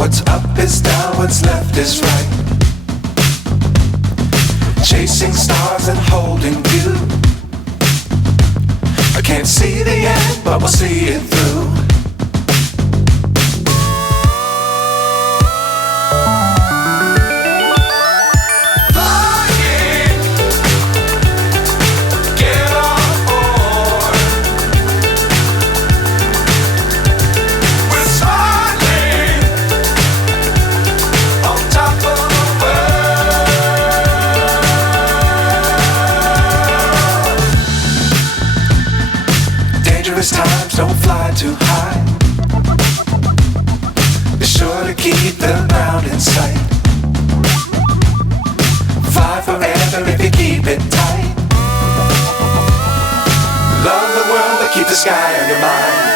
What's up is down, what's left is right. Chasing stars and holding you. I can't see the end, but we'll see it through. Times don't fly too high. Be sure to keep the ground in sight. Fly forever if you keep it tight. Love the world but keep the sky on your mind.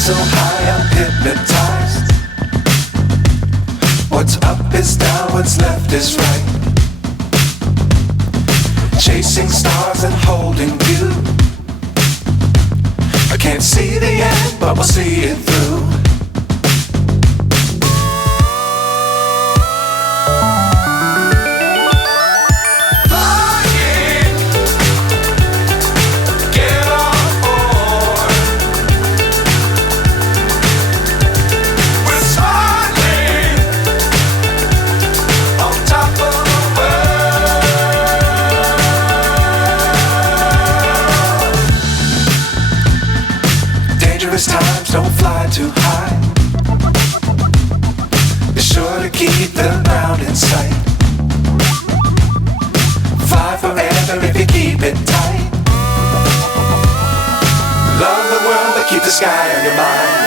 So high I'm hypnotized. What's up is down, what's left is right. Chasing stars and holding you. I can't see the end, but we'll see it through. Times don't fly too high. Be sure to keep the ground in sight. Fly forever if you keep it tight. Love the world but keep the sky on your mind.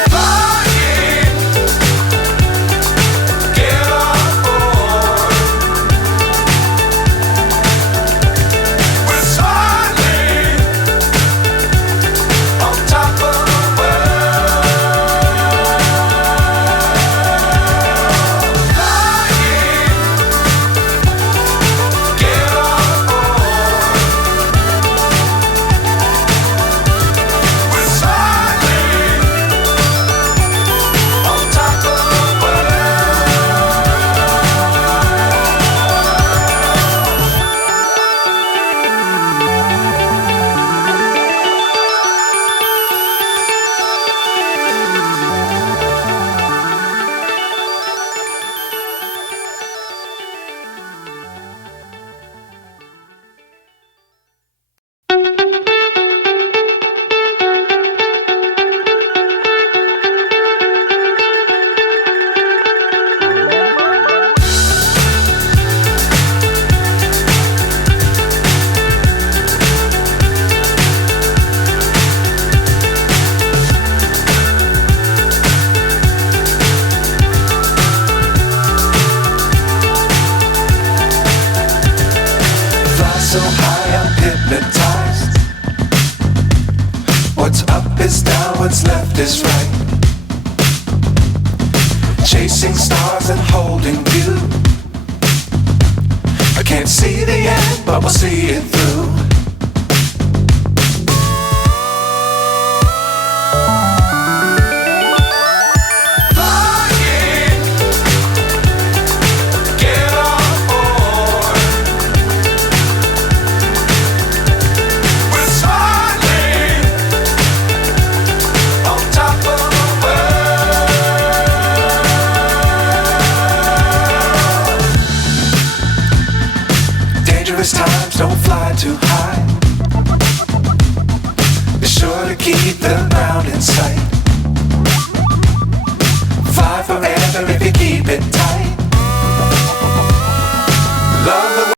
So high I'm hypnotized. What's up is down, what's left is right. Chasing stars and holding you. I can't see the end, but we'll see it through. Sometimes don't fly too high. Be sure to keep the ground in sight.